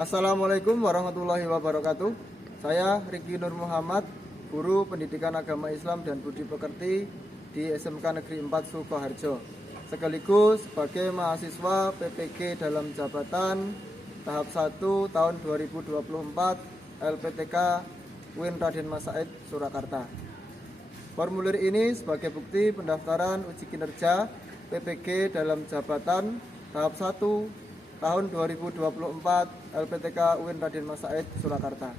Assalamualaikum warahmatullahi wabarakatuh. Saya Riki Nur Muhammad, Guru Pendidikan Agama Islam dan Budi Pekerti di SMK Negeri 4 Sukoharjo, sekaligus sebagai mahasiswa PPG dalam jabatan tahap 1 tahun 2024 LPTK UIN Raden Mas Said Surakarta. Formulir ini sebagai bukti pendaftaran uji kinerja PPG dalam jabatan tahap 1 tahun 2024 LPTK UIN Raden Mas Said Surakarta.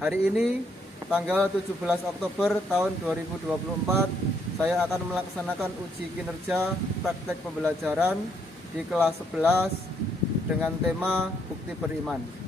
Hari ini tanggal 17 Oktober tahun 2024 saya akan melaksanakan uji kinerja praktek pembelajaran di kelas 11 dengan tema bukti beriman.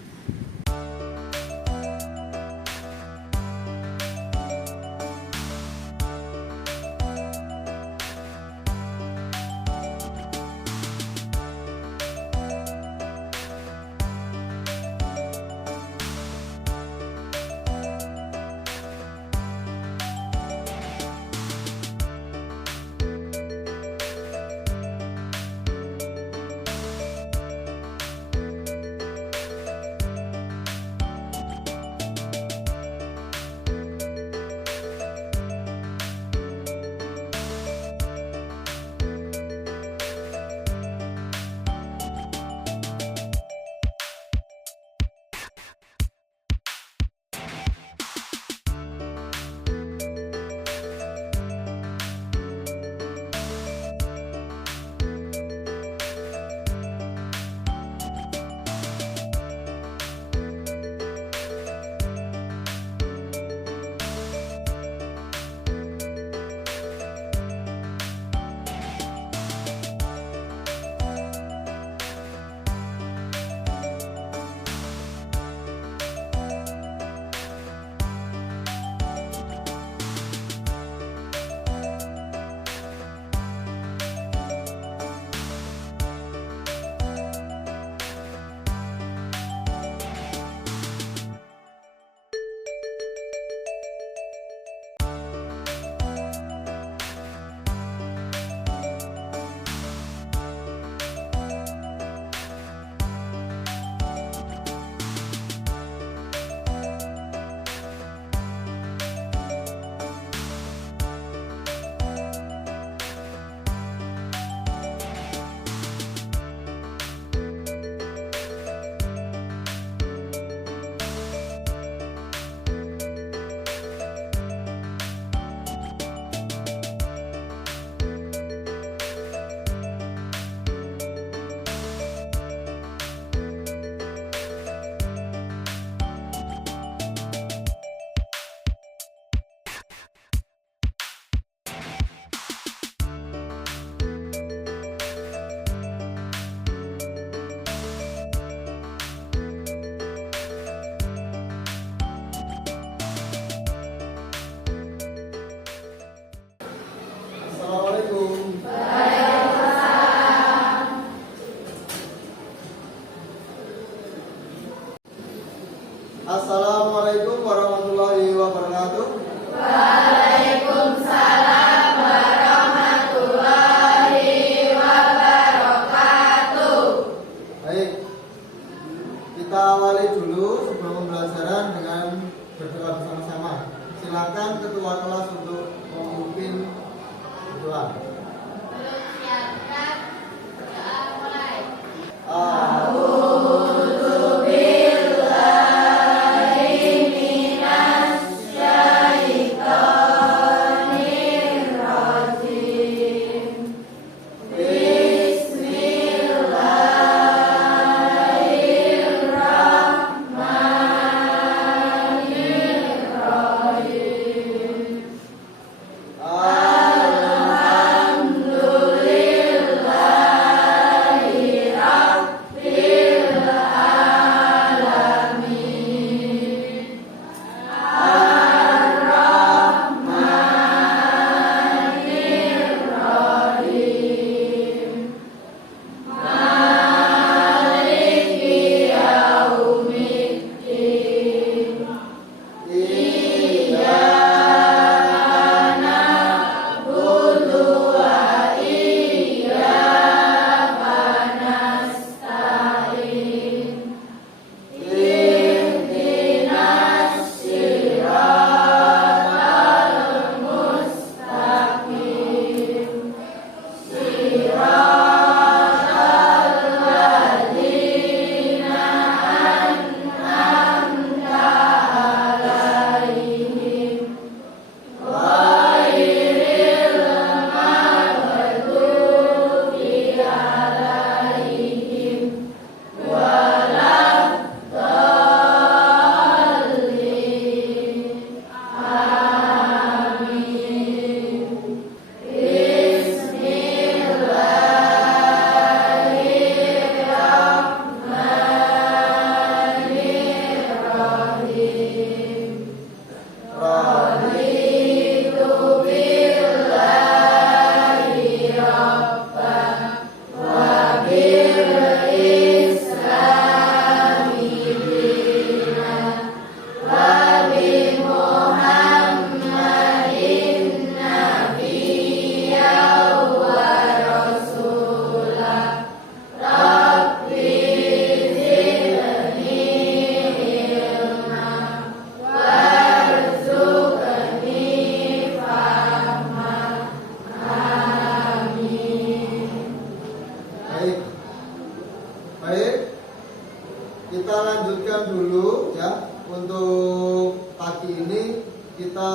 lanjutkan dulu ya. Untuk pagi ini kita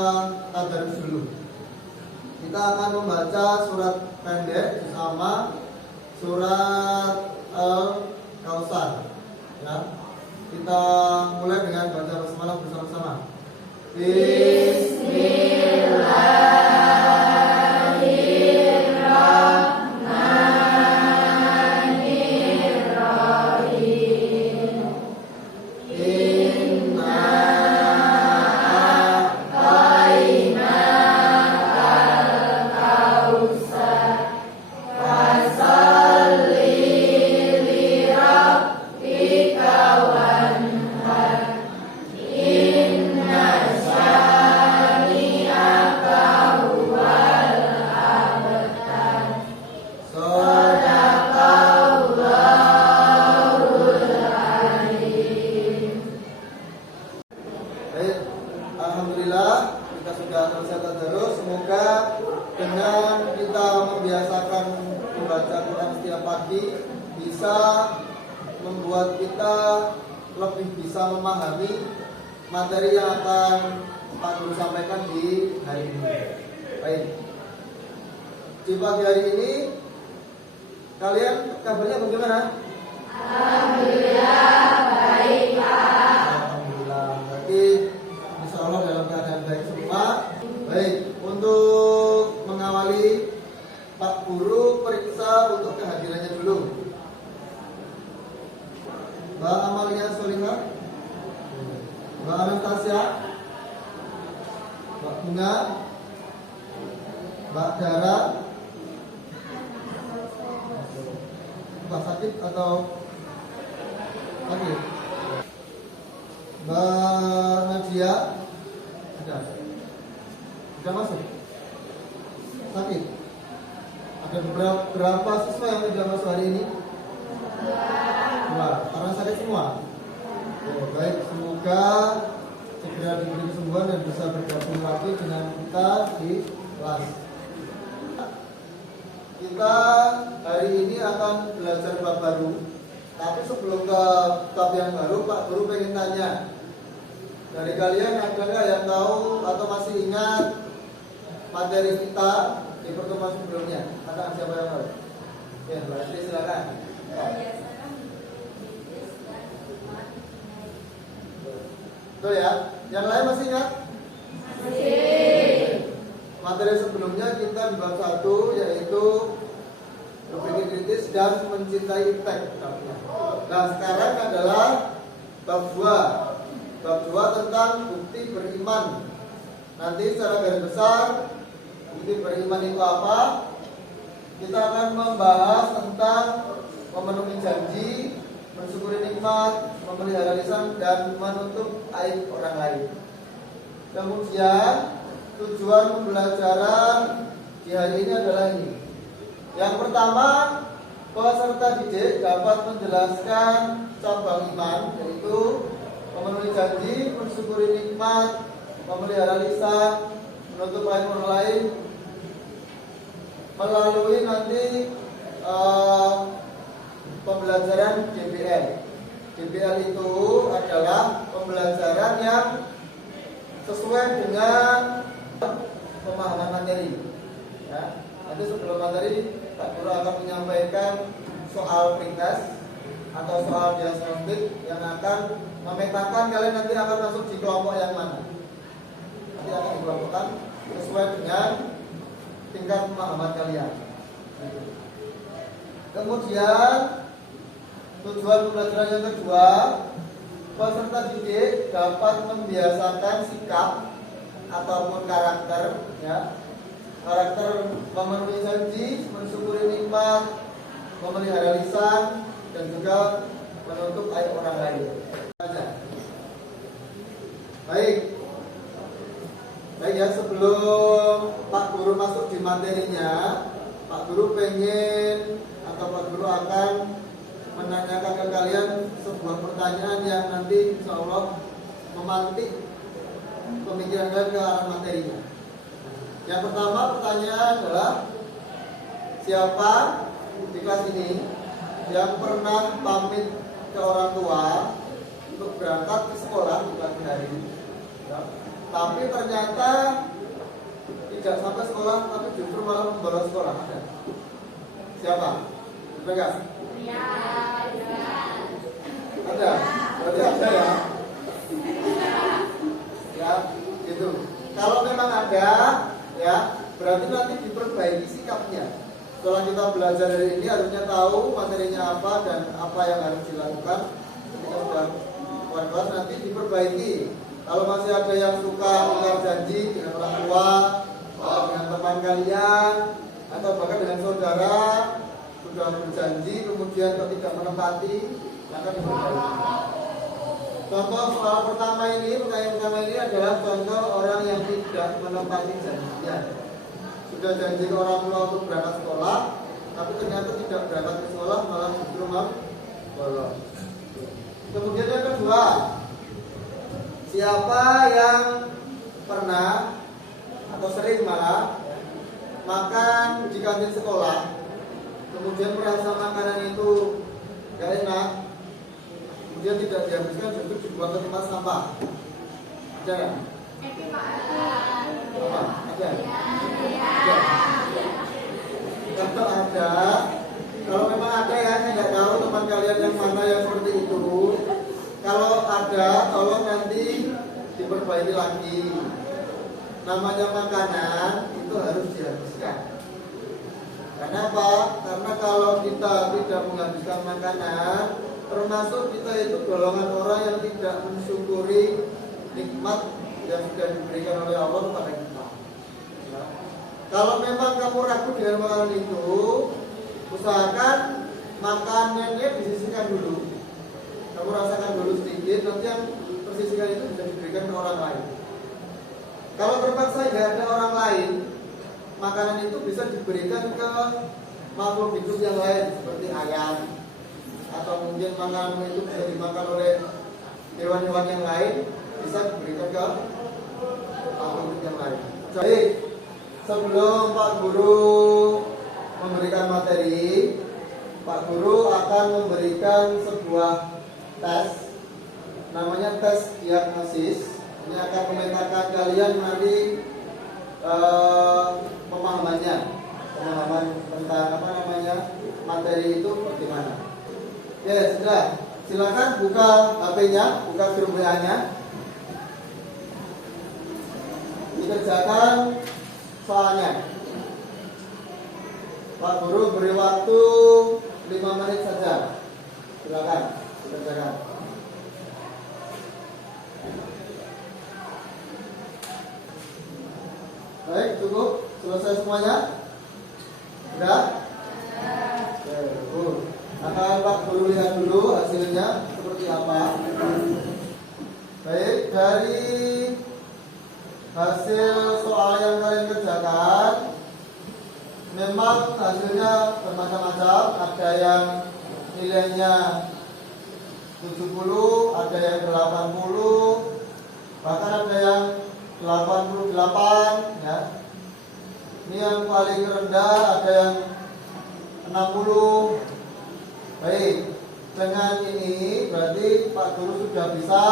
tadarus dulu. Kita akan membaca surat pendek bersama surat Al-Kautsar. Ya. Kita mulai dengan baca basmalah bersama-sama. Alhamdulillah kita sudah selesai tadarus. Semoga dengan kita membiasakan membaca Quran setiap pagi bisa membuat kita lebih bisa memahami materi yang akan Pak Guru sampaikan di hari ini. Baik. Di pagi hari ini kalian kabarnya bagaimana? Alhamdulillah baik, Pak. Alhamdulillah. Berarti insya Allah dalam keadaan baik semua. Baik, untuk mengawali Pak Guru periksa untuk kehadirannya dulu. Mbak Amalia Solihah, Mbak Anastasia, Mbak Bunga, Mbak Dara, Mbak Sakit atau sakit? Mbak Nadia, sudah masuk? Sakit? Ada berapa siswa yang tidak masuk hari ini? Dua. Karena sakit semua? Oh, baik, semoga segera diberi kesembuhan dan bisa bergabung lagi dengan kita di kelas. Kita hari ini akan belajar bab baru. Tapi sebelum ke bab yang baru, Pak Guru pengen tanya, dari kalian ada nggak yang tahu atau masih ingat materi kita di pertemuan sebelumnya? Ada siapa yang tahu? Ya, Mbak Asri silakan. Betul ya? Yang lain masih ingat? Masih. Materi sebelumnya kita di bab 1 yaitu berpikir kritis dan mencintai teks. Nah, sekarang adalah bab 2. Bab 2 tentang bukti beriman. Nanti secara garis besar bukti beriman itu apa? Kita akan membahas tentang memenuhi janji, mensyukuri nikmat, memelihara lisan, dan menutup aib orang lain. Kemudian tujuan pembelajaran di hari ini adalah ini. Yang pertama, peserta didik dapat menjelaskan cabang iman, yaitu memenuhi janji, mensyukuri nikmat, memelihara lisan, menutup aib orang lain, melalui nanti pembelajaran DBL. DBL itu adalah pembelajaran yang sesuai dengan pemahaman materi. Ya. Nanti sebelum materi, Pak Guru akan menyampaikan soal pretest atau soal diagnostik yang akan memetakan kalian nanti akan masuk di kelompok yang mana. Nanti akan dikelompokkan sesuai dengan tingkat pemahaman kalian. Kemudian tujuan pembelajaran yang kedua, peserta didik dapat membiasakan sikap ataupun karakter, ya, karakter memenuhi janji, mensyukuri nikmat, memelihara lisan, dan juga menutup aib orang lain. Baik, ya, sebelum Pak Guru masuk di materinya, Pak Guru pengen atau Pak Guru akan menanyakan ke kalian sebuah pertanyaan yang nanti insya Allah memantik pemikiran kalian ke arah materinya. Yang pertama pertanyaan adalah, siapa di kelas ini yang pernah pamit ke orang tua untuk berangkat ke sekolah di pagi hari, ya. Tapi ternyata tidak sampai sekolah, tapi justru malah membolos sekolah. Ada? Siapa? Berpegang? Ada? Berarti ada ya? Ya, gitu. Kalau memang ada, ya, berarti nanti diperbaiki sikapnya. Setelah kita belajar dari ini harusnya tahu materinya apa dan apa yang harus dilakukan. Ketika sudah keluar nanti diperbaiki. Kalau masih ada yang suka ingkar janji dengan orang tua, atau dengan teman kalian, atau bahkan dengan saudara, sudah berjanji kemudian tidak menepati, maka diperbaiki. Contoh soal pertama ini, pertanyaan pertama ini adalah contoh orang yang tidak menepati janjinya. Sudah janji ke orang tua untuk berangkat sekolah, tapi ternyata tidak berangkat ke sekolah, malah justru bolos. Kemudian yang kedua, siapa yang pernah atau sering malah makan di kantin sekolah, kemudian merasa makanan itu gak enak, kemudian tidak dihabiskan, justru dibuang ke tempat sampah? Ada nggak? Ada? Kalau ada, kalau memang ada ya, saya nggak tahu teman kalian yang mana yang seperti itu. Kalau ada, tolong nanti diperbaiki lagi. Namanya makanan itu harus dihabiskan. Kenapa? Karena kalau kita tidak menghabiskan makanan, termasuk kita itu golongan orang yang tidak mensyukuri nikmat yang sudah diberikan oleh Allah kepada kita. Ya. Kalau memang kamu ragu dengan makanan itu, usahakan makanannya disisihkan dulu. Kamu rasakan dulu sedikit, nanti yang tersisihkan itu bisa diberikan ke orang lain. Kalau terpaksa tidak ada orang lain, makanan itu bisa diberikan ke makhluk hidup yang lain seperti ayam, atau mungkin makanan itu bisa dimakan oleh hewan-hewan yang lain, bisa diberikan ke makhluk hidup yang lain. Jadi sebelum Pak Guru memberikan materi, Pak Guru akan memberikan sebuah tes, namanya tes diagnosis. Ini akan memetakan kalian nanti pemahaman tentang materi itu bagaimana. Ya sudah, silakan buka HP-nya, buka grup WA-nya. Dikerjakan soalnya. Pak Guru beri waktu 5 menit saja. Silakan dikerjakan. Baik, cukup. Selesai semuanya? Sudah? Akan Pak Guru lihat dulu hasilnya seperti apa. Baik, dari hasil soal yang kalian kerjakan, memang hasilnya bermacam-macam. Ada yang nilainya 70, ada yang 80, bahkan ada yang 88, ya. Ini yang paling rendah ada yang 60. Baik, dengan ini berarti Pak Guru sudah bisa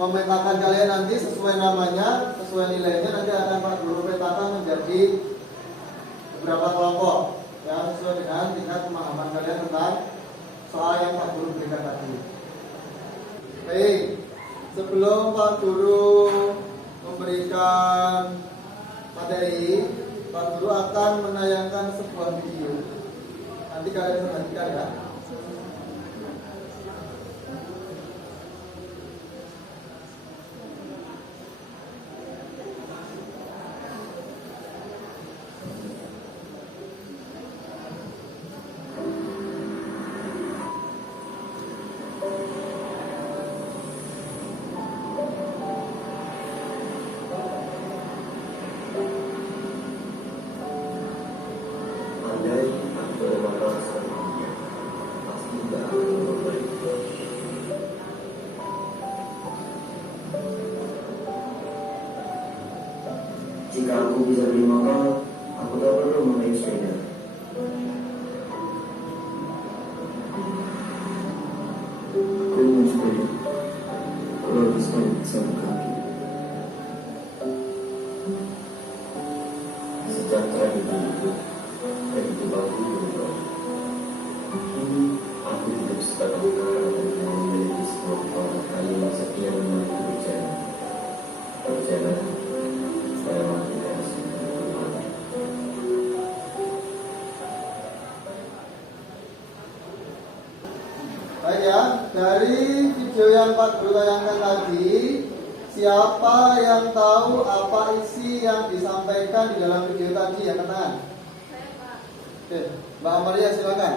memetakan kalian nanti sesuai namanya, sesuai nilainya nanti akan Pak Guru petakan menjadi beberapa kelompok, ya, sesuai dengan tingkat pemahaman kalian tentang soal yang Pak Guru berikan tadi. Baik, sebelum Pak Guru memberikan materi, Pak Guru akan menayangkan sebuah video. Nanti kalian perhatikan ya. Jika aku bisa beli motor, aku tak perlu menaiki sepeda. Aku ingin sepeda. dari video yang Pak Guru tayangkan tadi, siapa yang tahu apa isi yang disampaikan di dalam video tadi? Angkat tangan. Saya Pak. Oke, Mbak Amalia silakan.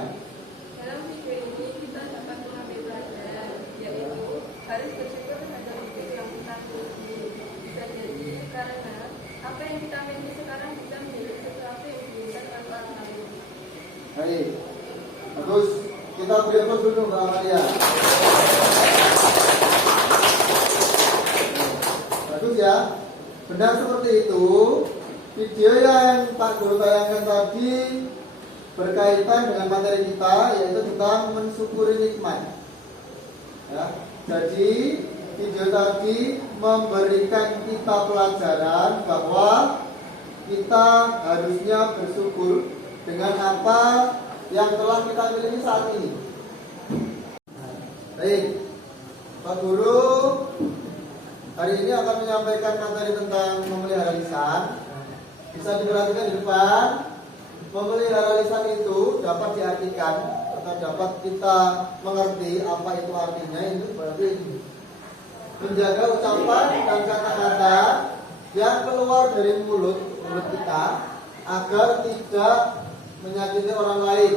Dalam video ini kita dapat mengambil pelajaran, yaitu harus bersyukur terhadap hidup yang kita miliki. Bisa jadi karena apa yang kita miliki sekarang bisa menjadi sesuatu yang diinginkan oleh orang lain. Baik, bagus. Kita beri applause dulu Mbak Amalia. Bagus ya. Benar seperti itu. Video yang Pak Guru tayangkan tadi berkaitan dengan materi kita, yaitu tentang mensyukuri nikmat. Ya. Jadi video tadi memberikan kita pelajaran bahwa kita harusnya bersyukur dengan apa yang telah kita miliki saat ini. Baik, Pak Guru hari ini akan menyampaikan materi tentang memelihara lisan. Bisa diperhatikan di depan. Memelihara lisan itu dapat diartikan atau dapat kita mengerti apa itu artinya. Itu berarti menjaga ucapan dan kata-kata yang keluar dari mulut kita agar tidak menyakiti orang lain.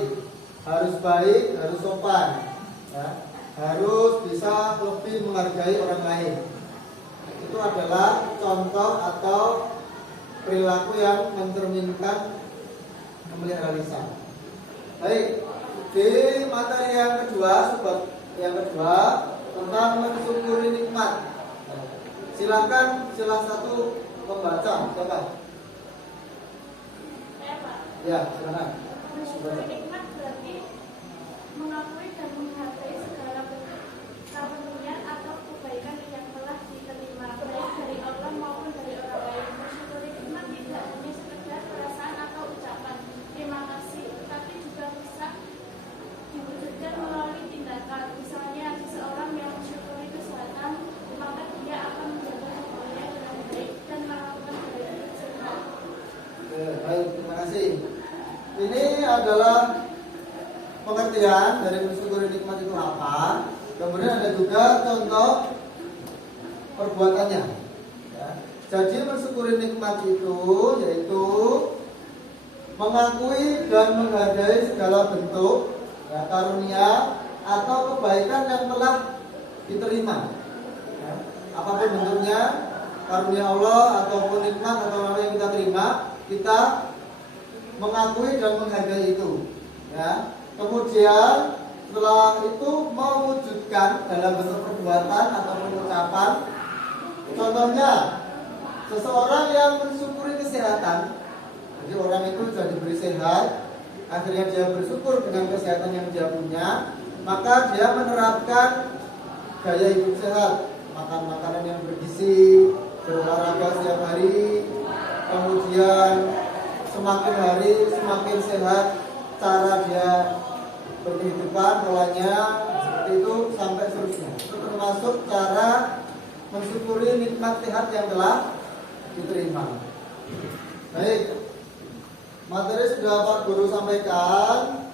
Harus baik, harus sopan, ya. Harus bisa lebih menghargai orang lain. Itu adalah contoh atau perilaku yang mencerminkan memelihara lisan. Baik, di materi yang kedua, tentang mensyukuri nikmat. Silakan salah satu pembaca, siapa? Saya Pak. Ya, silakan. Mensyukuri nikmat berarti mengakui dan menghargai segala bentuk karunia atau kebaikan yang telah diterima baik dari Allah maupun dari orang lain. Mensyukuri nikmat tidak hanya sekedar perasaan atau ucapan terima kasih, tetapi juga bisa diwujudkan melalui tindakan. Misalnya seseorang yang mensyukuri kesehatan, maka dia akan menjaga tubuhnya dengan baik dan melakukan gaya hidup sehat. Baik, terima kasih. Ini adalah pengertian dari mensyukuri nikmat itu apa. Kemudian ada juga contoh perbuatannya. Ya. Jadi mensyukuri nikmat itu yaitu mengakui dan menghargai segala bentuk ya, karunia atau kebaikan yang telah diterima. Ya. Apapun bentuknya, karunia Allah ataupun nikmat atau apa yang kita terima, kita mengakui dan menghargai itu. Ya. Kemudian setelah itu mewujudkan dalam bentuk perbuatan ataupun ucapan. Contohnya, seseorang yang mensyukuri kesehatan. Jadi orang itu sudah diberi sehat, akhirnya dia bersyukur dengan kesehatan yang dia punya, maka dia menerapkan gaya hidup sehat, makan makanan yang bergizi, berolahraga setiap hari, kemudian semakin hari semakin sehat cara dia berkehidupan, polanya seperti itu sampai seterusnya. Itu termasuk cara mensyukuri nikmat sehat yang telah diterima. Baik, materi sudah Pak Guru sampaikan.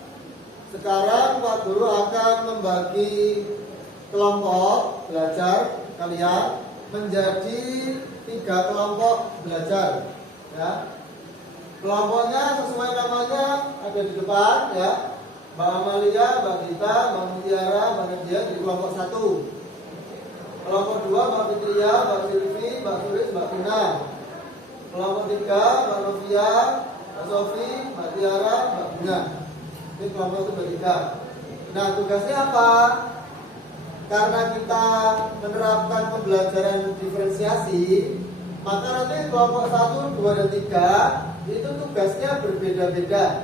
Sekarang Pak Guru akan membagi kelompok belajar kalian menjadi 3 kelompok belajar. Ya. Kelompoknya sesuai namanya ada di depan ya. Mbak Amalia, Mbak Gita, Mbak Mutiara, Mbak Nadia di kelompok 1. Kelompok 2 Mbak Fitria, Mbak Silvi, Mbak Suris, Mbak Tina. Kelompok 3 Mbak Novia, Mbak Sofi, Mbak Tiara, Mbak Bunga. Ini kelompok itu bertiga. Nah tugasnya apa? Karena kita menerapkan pembelajaran diferensiasi, maka nanti kelompok 1, 2, dan 3 itu tugasnya berbeda-beda.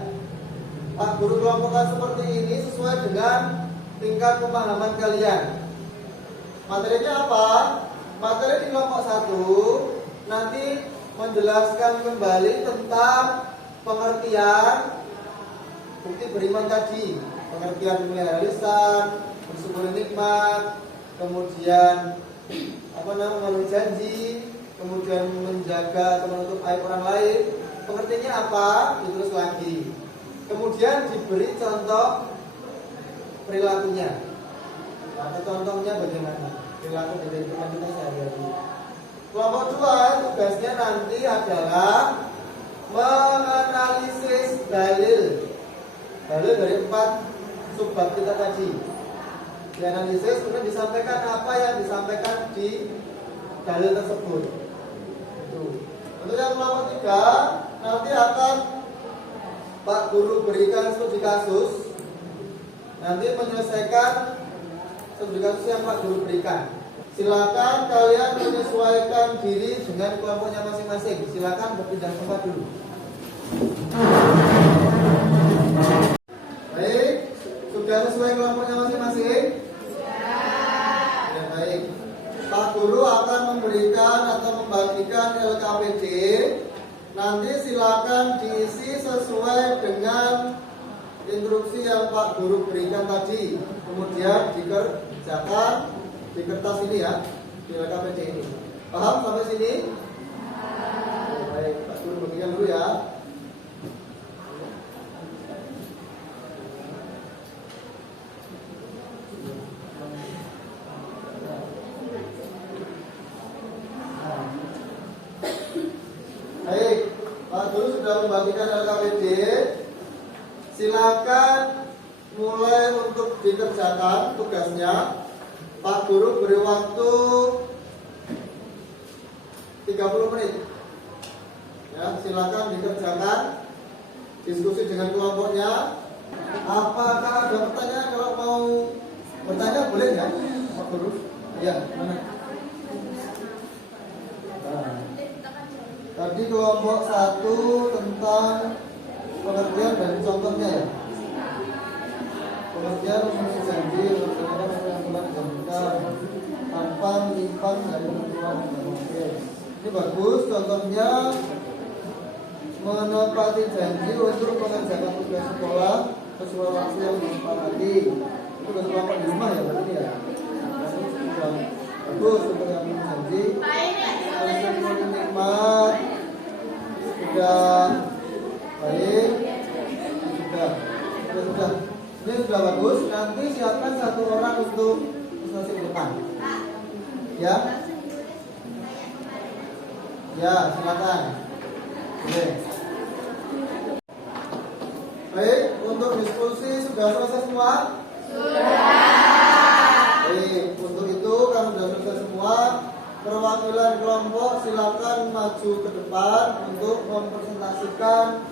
Pak Guru kelompokkan seperti ini sesuai dengan tingkat pemahaman kalian. Materinya apa? Materi di kelompok 1 nanti menjelaskan kembali tentang pengertian bukti beriman tadi, pengertian memelihara lisan, bersyukur nikmat, kemudian memenuhi janji, kemudian menjaga atau menutup aib orang lain. Pengertiannya apa? Ditulis lagi. Kemudian diberi contoh perilakunya. Nah, contohnya bagaimana? Perilaku di lingkungan kita sehari-hari. Kelompok 2 tugasnya nanti adalah menganalisis dalil dari 4 subbab kita tadi. Dianalisis kemudian disampaikan apa yang disampaikan di dalil tersebut. Itu. Untuk yang kelompok 3 nanti akan Pak Guru berikan studi kasus. Nanti menyelesaikan studi kasus yang Pak Guru berikan. Silakan kalian menyesuaikan diri dengan kelompoknya masing-masing. Silakan berpindah tempat dulu. Baik, sudah sesuai kelompoknya masing-masing? Ya, baik. Pak Guru akan memberikan atau membagikan LKPD. Nanti silakan diisi sesuai dengan instruksi yang Pak Guru berikan tadi. Kemudian dikerjakan di kertas ini ya, di LKPD ini. Paham sampai sini? Baik, Pak Guru bagikan dulu ya. Baik, Pak Guru sudah membagikan LKPD. Silakan mulai untuk dikerjakan tugasnya. Pak Guru beri waktu 30 menit. Ya, silakan dikerjakan. Diskusi dengan kelompoknya. Apakah ada pertanyaan? Kalau mau bertanya boleh ya, Pak Guru? Ya, mana? Nah, tadi kelompok 1 tentang pengertian dan contohnya ya. Pengertian mengenai janji, pengertian yang telah dijanjikan, tanpa menyimpan dari ketentuan. Oke, ini bagus. Contohnya menepati janji untuk mengerjakan tugas sekolah sesuai waktu yang disepakati. Itu tugas kelompok di rumah ya berarti ya. Bagus untuk yang janji. Konsep nikmat sudah baik, sudah. Ini sudah bagus. Nanti siapkan 1 orang untuk presentasi depan. Ya, ya silakan. Oke. Baik, untuk diskusi sudah selesai semua? Sudah. Baik, untuk itu kalau sudah selesai semua, perwakilan kelompok silakan maju ke depan untuk mempresentasikan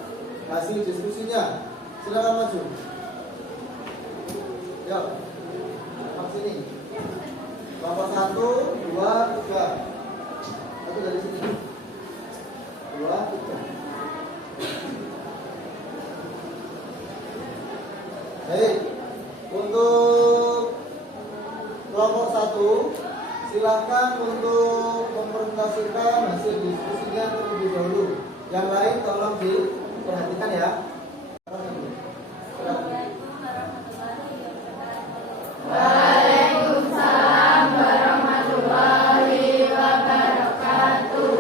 hasil diskusinya. Silakan maju. Yuk, ke sini. Kelompok 1, 2, 3. Satu dari sini. 2, 3. Baik, untuk kelompok 1 silakan untuk mempresentasikan hasil diskusinya terlebih dahulu. Yang lain tolong diperhatikan ya. Waalaikumsalam warahmatullahi wabarakatuh.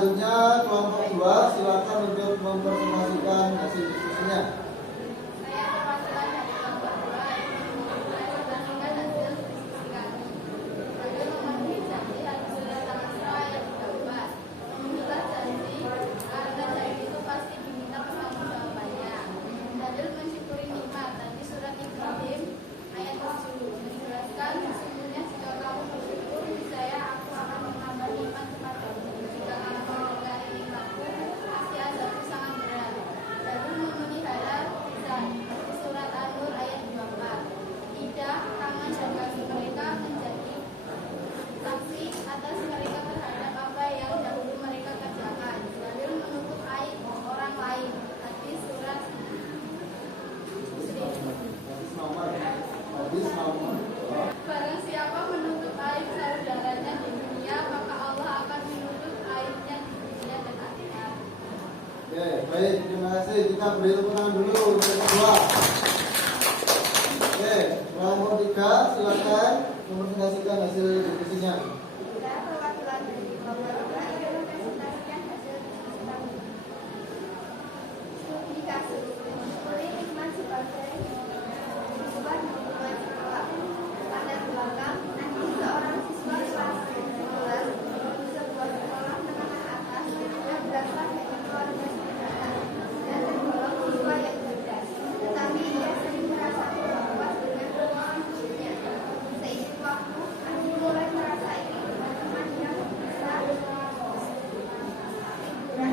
Selanjutnya kelompok 2 silakan untuk mempresentasikan hasil diskusinya. Saya perwakilan dari kelompok 2 yang mempresentasikan hasil diskusi kami. Bagi memenuhi janji harus surat Al-Isra ayat 34. Memenuhilah janji, karena janji itu pasti diminta pertanggungjawabannya. Dalil mensyukuri nikmat, tadi surat Ibrahim ayat 7 menjelaskan sesungguhnya jika kamu bersyukur, niscaya aku akan menambah nikmat kepadamu. Jika kamu mengingkari nikmatku, pasti azabku sangat berat. Dalil memelihara lisan, surat An-Nur ayat 24. Tidak, tangan dan kaki mereka menjadi saksi atas mereka terhadap apa yang dahulu mereka kerjakan. Dalil menutup aib orang lain. Hadis surat Muslim. Barang siapa menutup aib saudaranya di dunia, maka Allah akan menutup aibnya di dunia dan akhirat. Oke, baik, terima kasih. Kita beri tepuk tangan dulu untuk yang kedua. Oke, kelompok 3 silakan mempresentasikan hasil diskusinya. Saya perwakilan dari kelompok 2 yang mempresentasikan hasil diskusi kami. Studi kasus mensyukuri nikmat sebagai siswa di lingkungan sekolah. Pada belakang, nanti seorang siswa kelas 11 di sebuah sekolah menengah atas yang berasal dari keluarga sederhana dan tergolong siswa yang cerdas. Tetapi ia sering merasa kurang puas dengan kondisi hidupnya. Seiring waktu, Andi mulai merasa ingin teman-teman yang bisa liburan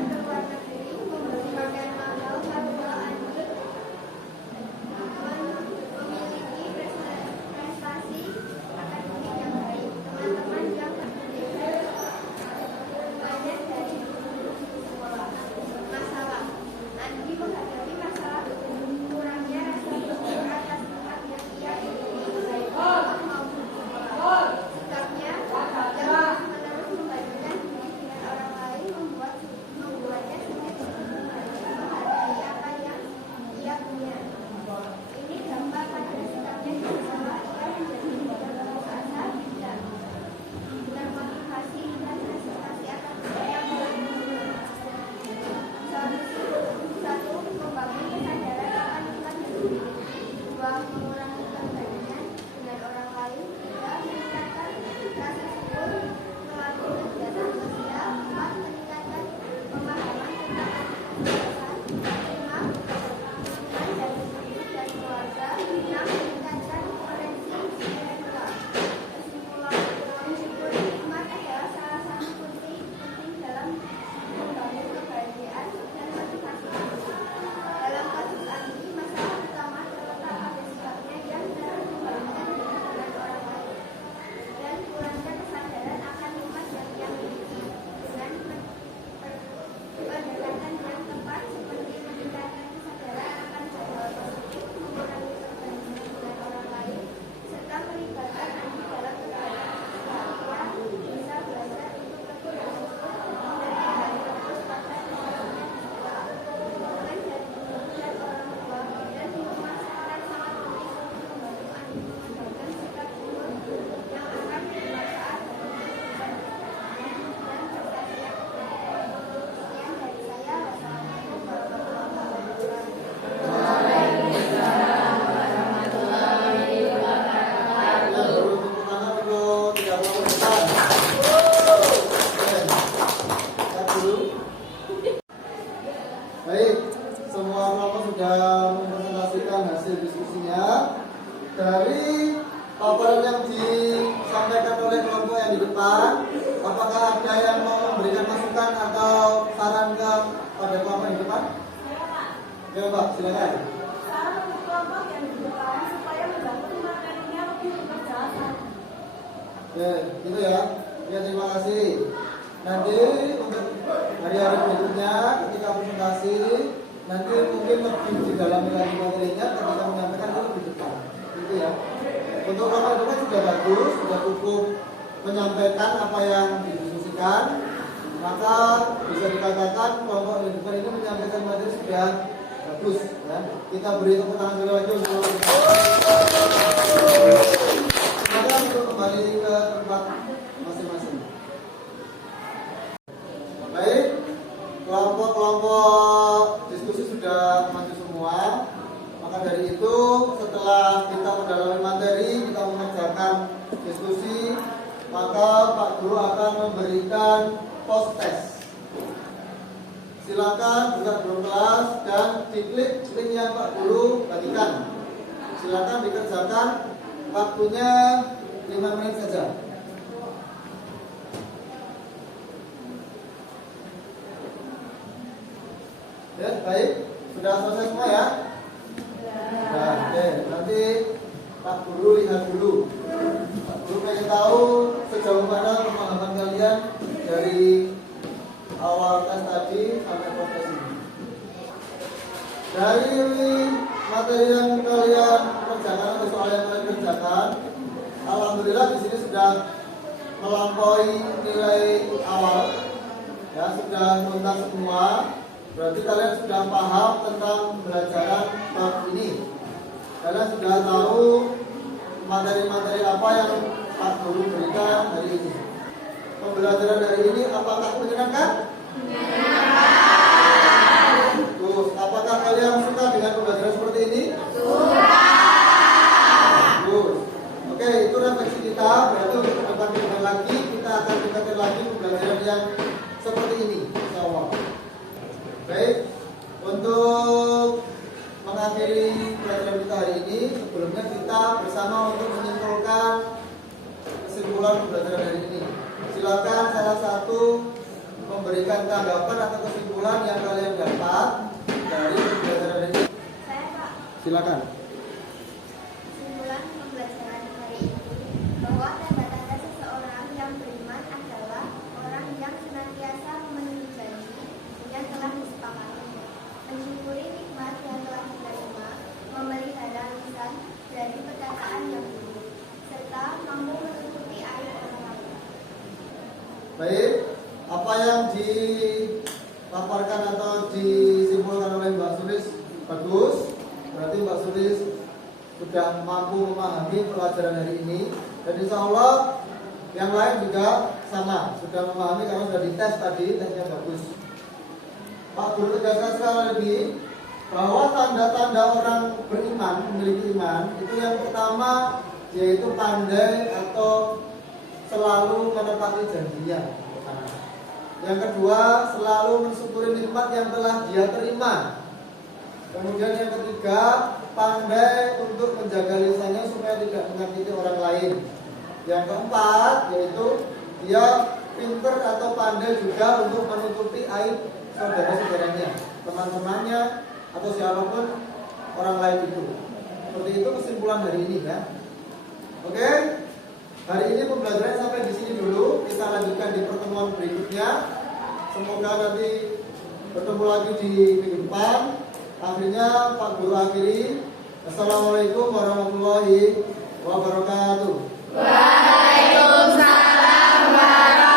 ke luar negeri, membeli pakaian mahal, lalu Andi memiliki prestasi akademik yang baik. Teman-teman yang berbeda banyak dari guru sekolah. Masalah Andi menghadapi masalah kurangnya rasa bersyukur atas nikmat yang ia miliki, baik Allah maupun sekolah. Sikapnya yang terus-menerus membandingkan diri dengan orang lain membuatnya sulit untuk menghargai apa yang ia punya. Ini dampak pada sikapnya di sekolah. Ia menjadi tidak berputus asa, tidak termotivasi dan prestasi akademik yang baik. Satu, membangun kesadaran akan nikmat yang dimiliki. Dua, mengurangi perbandingan dengan orang lain. Tiga, meningkatkan rasa syukur melalui kegiatan sosial. Empat, meningkatkan pemahaman tentang kebiasaan. Lima, dukungan dari guru dan keluarga. Enam, meningkatkan koneksi intelektual. Kesimpulan, mensyukuri nikmat adalah salah satu kunci penting dalam membangun kebahagiaan dan motivasi diri. Dalam kasus Andi, masalah utama terletak pada sikapnya yang terus membandingkan diri dengan orang lain dan kurangnya kesadaran akan nikmat yang ia miliki. Dengan pendekatan yang tepat seperti meningkatkan kesadaran akan hal-hal positif, mengurangi perbandingan dengan orang lain, serta melibatkan Andi dalam kegiatan sosial, ia bisa belajar untuk lebih bersyukur dan kembali fokus pada kesehariannya di sekolah. Dukungan dari guru dan orang tua dan lingkungan sekitar sangat penting untuk membantu Andi mengembangkan sikap syukur yang akan bermanfaat bagi kehidupan kedepannya dan prestasi akademik. Sekian dari saya. Wassalamualaikum warahmatullahi wabarakatuh. Kita beri tepuk tangan untuk tiga kelompok depan. Oke, kita dulu. Baik, semua kelompok sudah mempresentasikan hasil diskusinya. Dari paparan yang disampaikan oleh kelompok yang di depan, apakah ada yang mau memberikan masukan atau saran pada kelompok yang di depan? Oke, Pak, silakan. Saran untuk kelompok yang di depan supaya membantu materinya lebih berjelasan. Oke, gitu ya. Ya, terima kasih. Nanti untuk hari-hari berikutnya ketika presentasi, nanti mungkin lebih didalami lagi materinya ketika menyampaikan itu lebih depan. Gitu ya. Untuk kelompok depan sudah bagus, sudah cukup menyampaikan apa yang didiskusikan. Maka bisa dikatakan kelompok di depan ini menyampaikan materi sudah bagus. Ya. Kita beri tepuk tangan dulu lagi untuk untuk kembali ke tempat masing-masing. Baik, akan memberikan post test. Silakan buka Google Kelas dan diklik link yang Pak Guru bagikan. Silakan dikerjakan, waktunya 5 menit saja. Ya, baik. Sudah selesai semua ya? Nah, oke. Nanti Pak Guru lihat dulu. Pak Guru pengen tahu sejauh mana pemahaman kalian dari awal tes tadi sampai proses ini. Dari materi yang kalian kerjakan atau soal yang kalian kerjakan, alhamdulillah di sini sudah melampaui nilai awal, ya sudah tuntas semua. Berarti kalian sudah paham tentang pembelajaran bab ini. Kalian sudah tahu materi-materi apa yang Pak Guru berikan hari ini. Pembelajaran hari ini apakah menyenangkan? Terus, apakah kalian suka dengan pembelajaran seperti ini? Terus, oke, itu refleksi kita. Berarti untuk kedepan lagi kita akan tingkatkan lagi pembelajaran yang seperti ini, insya Allah. Baik, untuk mengakhiri pelajaran kita hari ini, sebelumnya kita bersama untuk menyimpulkan kesimpulan pembelajaran hari ini. Silakan salah satu memberikan tanggapan atau kesimpulan yang kalian dapat dari pembelajaran hari ini. Saya Pak. Silakan. Kesimpulan pembelajaran hari ini bahwa tanda-tanda seseorang yang beriman adalah orang yang senantiasa memenuhi janji yang telah disepakati, mensyukuri nikmat yang telah diterima, memelihara lisan dari perkataan yang buruk, serta mampu menutupi aib orang lain. Baik, apa yang dipaparkan atau disimpulkan oleh Mbak Sulis bagus. Berarti Mbak Sulis sudah mampu memahami pelajaran hari ini. Dan insya Allah yang lain juga sama, sudah memahami karena sudah dites tadi, tesnya bagus. Pak Guru tegaskan sekali lagi bahwa tanda-tanda orang beriman, memiliki iman, itu yang pertama yaitu pandai atau selalu menepati janjinya. Yang kedua, selalu mensyukuri nikmat yang telah dia terima. Kemudian yang ketiga, pandai untuk menjaga lisannya supaya tidak menyakiti orang lain. Yang keempat, yaitu dia pinter atau pandai juga untuk menutupi aib saudara-saudaranya, teman-temannya, atau siapapun orang lain itu. Seperti itu kesimpulan hari ini ya. Oke, hari ini pembelajaran sampai di sini dulu. Kita lanjutkan di pertemuan berikutnya. Semoga nanti bertemu lagi di minggu depan. Akhirnya Pak Guru akhiri. Assalamualaikum warahmatullahi wabarakatuh. Waalaikumsalam warahmatullahi wabarakatuh.